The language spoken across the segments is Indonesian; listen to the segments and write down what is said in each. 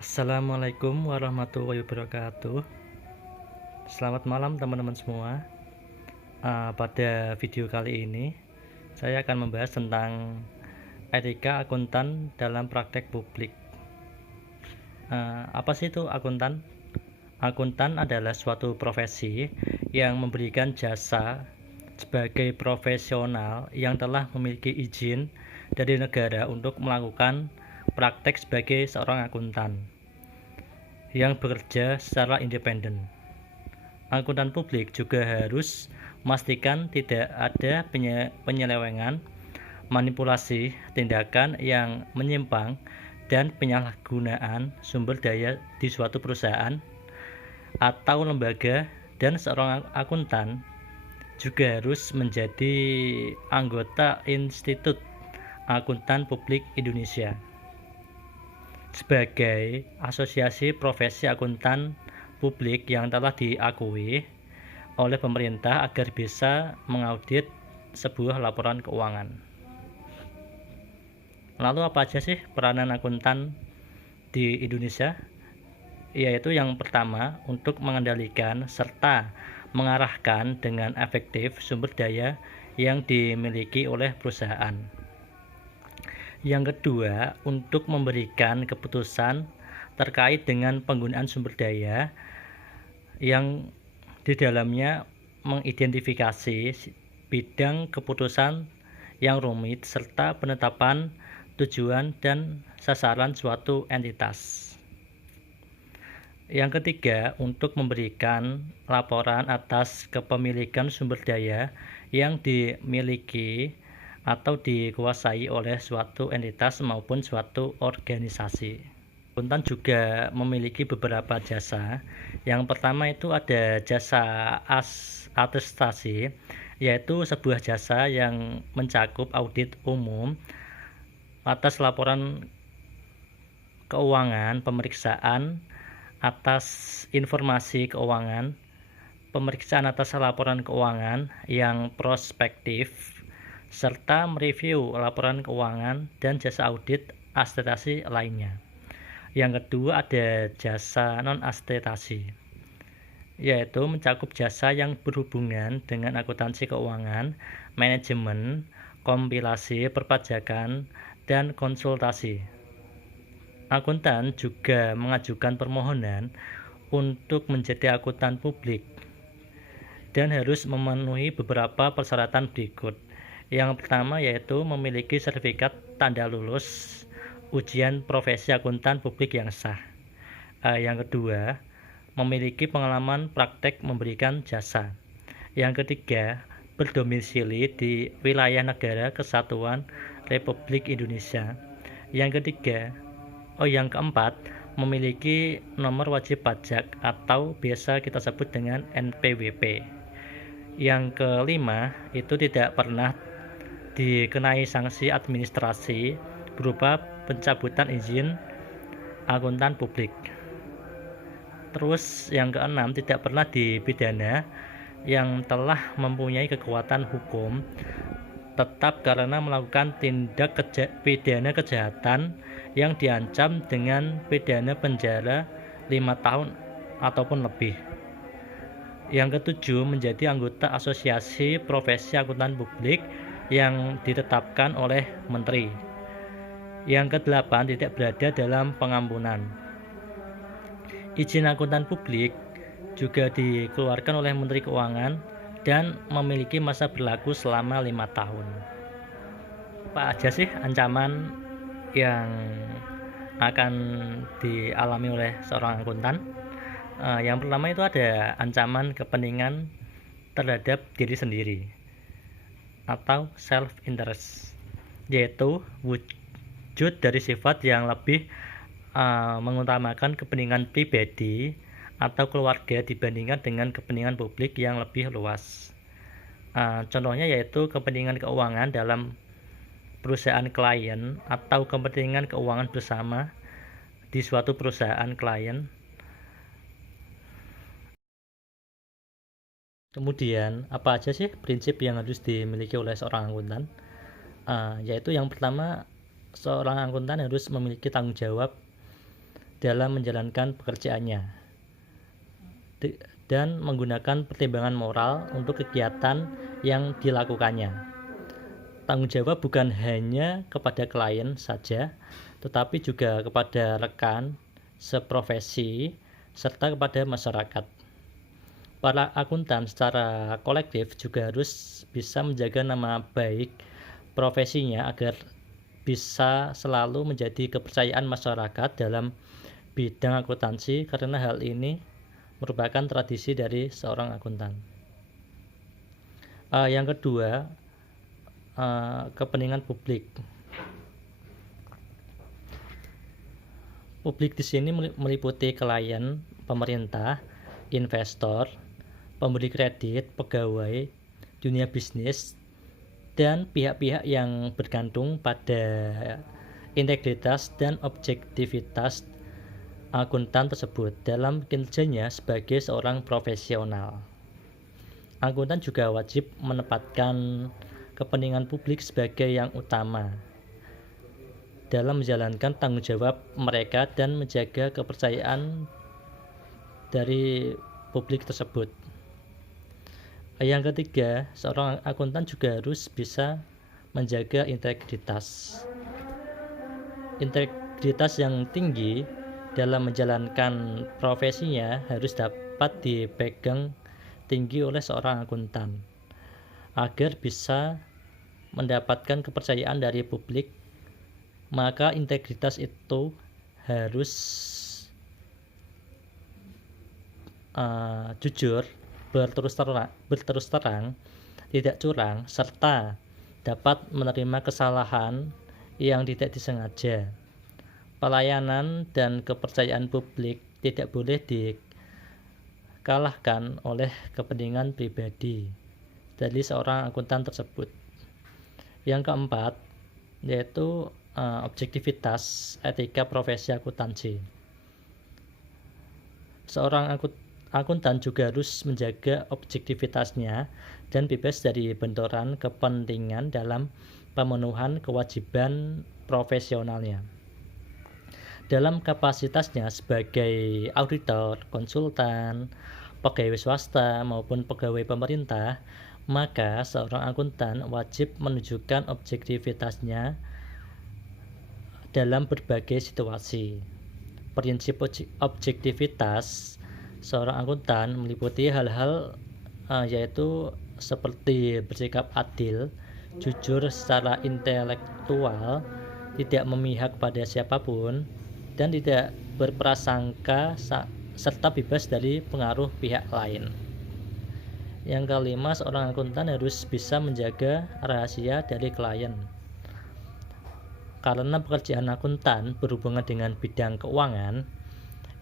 Assalamualaikum warahmatullahi wabarakatuh. Selamat malam teman-teman semua. Pada video kali ini saya akan membahas tentang etika akuntan dalam praktek publik. Apa sih itu akuntan? Akuntan adalah suatu profesi yang memberikan jasa sebagai profesional yang telah memiliki izin dari negara untuk melakukan praktek sebagai seorang akuntan yang bekerja secara independen. Akuntan publik juga harus memastikan tidak ada penyelewengan, manipulasi, tindakan yang menyimpang, dan penyalahgunaan sumber daya di suatu perusahaan atau lembaga, dan seorang akuntan juga harus menjadi anggota Institut Akuntan Publik Indonesia sebagai asosiasi profesi akuntan publik yang telah diakui oleh pemerintah agar bisa mengaudit sebuah laporan keuangan. Lalu apa aja sih peranan akuntan di Indonesia? Yaitu yang pertama, untuk mengendalikan serta mengarahkan dengan efektif sumber daya yang dimiliki oleh perusahaan. Yang kedua, untuk memberikan keputusan terkait dengan penggunaan sumber daya yang di dalamnya mengidentifikasi bidang keputusan yang rumit serta penetapan tujuan dan sasaran suatu entitas. Yang ketiga, untuk memberikan laporan atas kepemilikan sumber daya yang dimiliki atau dikuasai oleh suatu entitas maupun suatu organisasi. Akuntan juga memiliki beberapa jasa. Yang pertama itu ada jasa atestasi, yaitu sebuah jasa yang mencakup audit umum atas laporan keuangan, pemeriksaan atas informasi keuangan, pemeriksaan atas laporan keuangan yang prospektif, serta mereview laporan keuangan dan jasa audit atestasi lainnya. Yang kedua ada jasa non-atestasi, yaitu mencakup jasa yang berhubungan dengan akuntansi keuangan, manajemen, kompilasi, perpajakan, dan konsultasi. Akuntan juga mengajukan permohonan untuk menjadi akuntan publik dan harus memenuhi beberapa persyaratan berikut. Yang pertama yaitu memiliki sertifikat tanda lulus ujian profesi akuntan publik yang sah. Yang kedua, memiliki pengalaman praktek memberikan jasa. Yang ketiga, berdomisili di wilayah negara kesatuan Republik Indonesia. Yang keempat, memiliki nomor wajib pajak atau biasa kita sebut dengan NPWP. Yang kelima, itu tidak pernah dikenai sanksi administrasi berupa pencabutan izin akuntan publik. Terus yang keenam, tidak pernah dipidana yang telah mempunyai kekuatan hukum tetap karena melakukan tindak pidana kejahatan yang diancam dengan pidana penjara 5 tahun ataupun lebih. Yang ketujuh, menjadi anggota asosiasi profesi akuntan publik yang ditetapkan oleh menteri. Yang kedelapan, tidak berada dalam pengampunan. Izin akuntan publik juga dikeluarkan oleh Menteri Keuangan dan memiliki masa berlaku selama 5 tahun. Apa aja sih ancaman yang akan dialami oleh seorang akuntan? Yang pertama itu ada ancaman kepentingan terhadap diri sendiri atau self interest, yaitu wujud dari sifat yang lebih mengutamakan kepentingan pribadi atau keluarga dibandingkan dengan kepentingan publik yang lebih luas. Contohnya yaitu kepentingan keuangan dalam perusahaan klien atau kepentingan keuangan bersama di suatu perusahaan klien. Kemudian apa aja sih prinsip yang harus dimiliki oleh seorang akuntan? Yaitu yang pertama, seorang akuntan harus memiliki tanggung jawab dalam menjalankan pekerjaannya dan menggunakan pertimbangan moral untuk kegiatan yang dilakukannya. Tanggung jawab bukan hanya kepada klien saja, tetapi juga kepada rekan, seprofesi, serta kepada masyarakat. Para akuntan secara kolektif juga harus bisa menjaga nama baik profesinya agar bisa selalu menjadi kepercayaan masyarakat dalam bidang akuntansi, karena hal ini merupakan tradisi dari seorang akuntan. Yang kedua, kepentingan publik. Publik di sini meliputi klien, pemerintah, investor, pemberi kredit, pegawai, dunia bisnis, dan pihak-pihak yang bergantung pada integritas dan objektivitas akuntan tersebut dalam kinerjanya sebagai seorang profesional. Akuntan juga wajib menempatkan kepentingan publik sebagai yang utama dalam menjalankan tanggung jawab mereka dan menjaga kepercayaan dari publik tersebut. Yang ketiga, seorang akuntan juga harus bisa menjaga integritas. Integritas yang tinggi dalam menjalankan profesinya harus dapat dipegang tinggi oleh seorang akuntan agar bisa mendapatkan kepercayaan dari publik. Maka integritas itu harus jujur, berterus terang, tidak curang, serta dapat menerima kesalahan yang tidak disengaja. Pelayanan dan kepercayaan publik tidak boleh dikalahkan oleh kepentingan pribadi dari seorang akuntan tersebut. Yang keempat, yaitu objektivitas etika profesi akuntansi. Seorang akuntan juga harus menjaga objektivitasnya dan bebas dari benturan kepentingan dalam pemenuhan kewajiban profesionalnya. Dalam kapasitasnya sebagai auditor, konsultan, pegawai swasta maupun pegawai pemerintah, maka seorang akuntan wajib menunjukkan objektivitasnya dalam berbagai situasi. Prinsip objektivitas seorang akuntan meliputi hal-hal yaitu seperti bersikap adil, jujur secara intelektual, tidak memihak pada siapapun, dan tidak berprasangka serta bebas dari pengaruh pihak lain. Yang kelima, seorang akuntan harus bisa menjaga rahasia dari klien. Karena pekerjaan akuntan berhubungan dengan bidang keuangan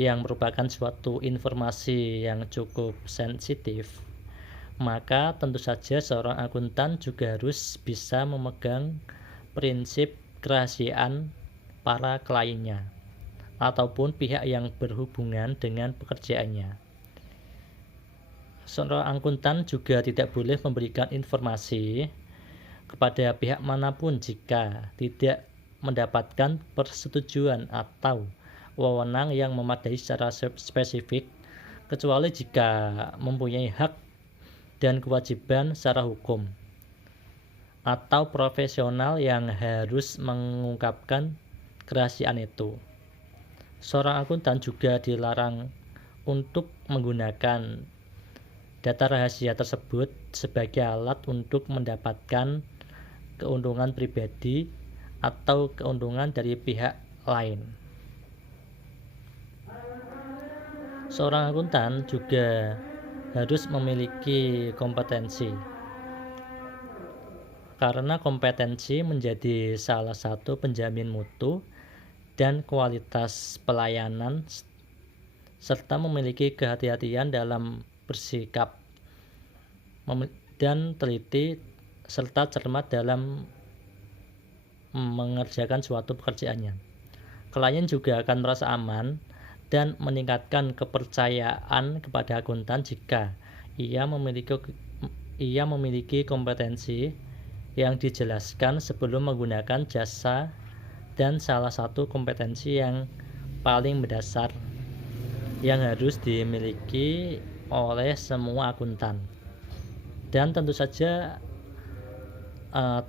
yang merupakan suatu informasi yang cukup sensitif, maka tentu saja seorang akuntan juga harus bisa memegang prinsip kerahasiaan para kliennya ataupun pihak yang berhubungan dengan pekerjaannya. Seorang akuntan juga tidak boleh memberikan informasi kepada pihak manapun jika tidak mendapatkan persetujuan atau wewenang yang memadai secara spesifik, kecuali jika mempunyai hak dan kewajiban secara hukum atau profesional yang harus mengungkapkan kerahasiaan itu. Seorang akuntan juga dilarang untuk menggunakan data rahasia tersebut sebagai alat untuk mendapatkan keuntungan pribadi atau keuntungan dari pihak lain. Seorang akuntan juga harus memiliki kompetensi, karena kompetensi menjadi salah satu penjamin mutu dan kualitas pelayanan, serta memiliki kehati-hatian dalam bersikap dan teliti serta cermat dalam mengerjakan suatu pekerjaannya. Klien juga akan merasa aman dan meningkatkan kepercayaan kepada akuntan jika ia memiliki kompetensi yang dijelaskan sebelum menggunakan jasa, dan salah satu kompetensi yang paling mendasar yang harus dimiliki oleh semua akuntan, dan tentu saja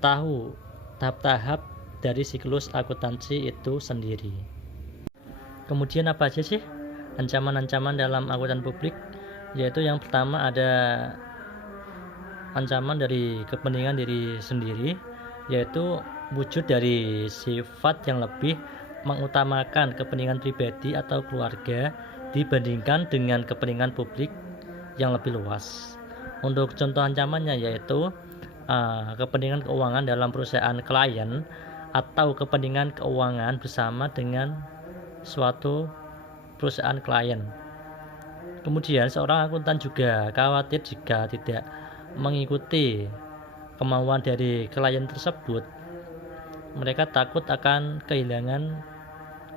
tahu tahap-tahap dari siklus akuntansi itu sendiri. Kemudian apa aja sih ancaman-ancaman dalam akuntan publik? Yaitu yang pertama ada ancaman dari kepentingan diri sendiri, yaitu wujud dari sifat yang lebih mengutamakan kepentingan pribadi atau keluarga dibandingkan dengan kepentingan publik yang lebih luas. Untuk contoh ancamannya yaitu kepentingan keuangan dalam perusahaan klien atau kepentingan keuangan bersama dengan suatu perusahaan klien. Kemudian seorang akuntan juga khawatir jika tidak mengikuti kemauan dari klien tersebut, mereka takut akan kehilangan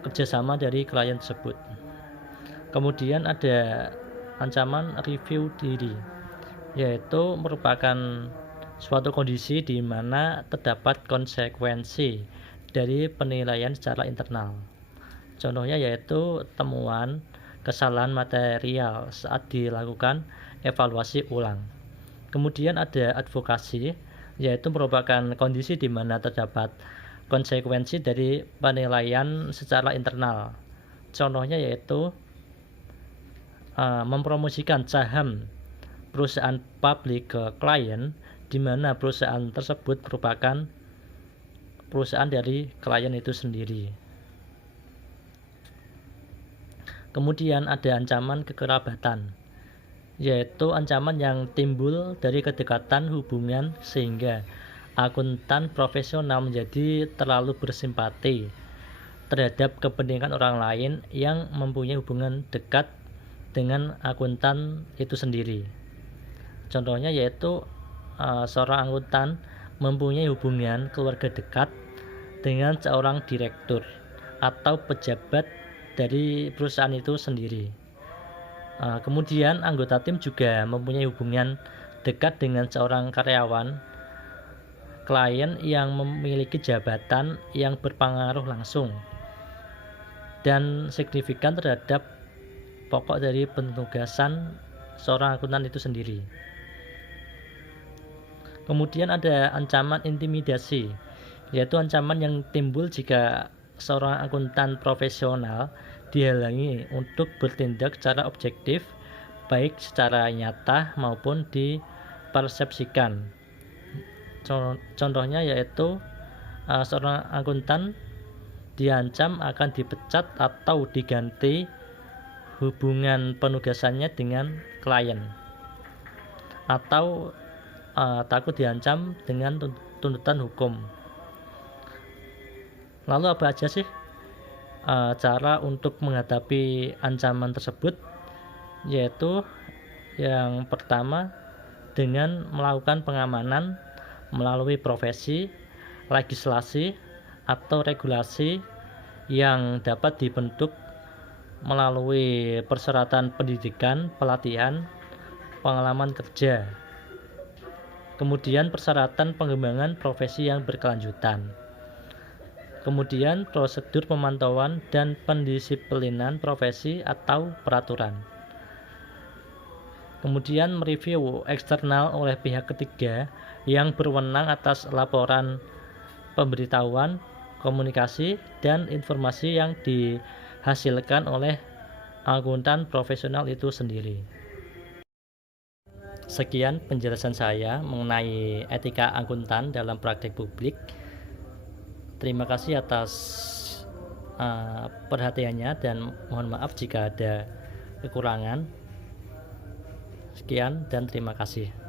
kerjasama dari klien tersebut. Kemudian ada ancaman review diri, yaitu merupakan suatu kondisi di mana terdapat konsekuensi dari penilaian secara internal. Contohnya yaitu temuan kesalahan material saat dilakukan evaluasi ulang. Kemudian ada advokasi, yaitu merupakan kondisi di mana terdapat konsekuensi dari penilaian secara internal. Contohnya yaitu mempromosikan saham perusahaan publik ke klien, di mana perusahaan tersebut merupakan perusahaan dari klien itu sendiri. Kemudian ada ancaman kekerabatan, yaitu ancaman yang timbul dari kedekatan hubungan sehingga akuntan profesional menjadi terlalu bersimpati terhadap kepentingan orang lain yang mempunyai hubungan dekat dengan akuntan itu sendiri. Contohnya yaitu seorang akuntan mempunyai hubungan keluarga dekat dengan seorang direktur atau pejabat dari perusahaan itu sendiri. Kemudian anggota tim juga mempunyai hubungan dekat dengan seorang karyawan klien yang memiliki jabatan yang berpengaruh langsung dan signifikan terhadap pokok dari penugasan seorang akuntan itu sendiri. Kemudian ada ancaman intimidasi, yaitu ancaman yang timbul jika seorang akuntan profesional dihalangi untuk bertindak secara objektif, baik secara nyata maupun dipersepsikan. Contohnya yaitu seorang akuntan diancam akan dipecat atau diganti hubungan penugasannya dengan klien, atau takut diancam dengan tuntutan hukum. Lalu apa aja sih cara untuk menghadapi ancaman tersebut? Yaitu yang pertama dengan melakukan pengamanan melalui profesi, legislasi, atau regulasi yang dapat dibentuk melalui persyaratan pendidikan, pelatihan, pengalaman kerja. Kemudian persyaratan pengembangan profesi yang berkelanjutan. Kemudian prosedur pemantauan dan pendisiplinan profesi atau peraturan. Kemudian mereview eksternal oleh pihak ketiga yang berwenang atas laporan pemberitahuan, komunikasi, dan informasi yang dihasilkan oleh akuntan profesional itu sendiri. Sekian penjelasan saya mengenai etika akuntan dalam praktik publik. Terima kasih atas perhatiannya dan mohon maaf jika ada kekurangan. Sekian dan terima kasih.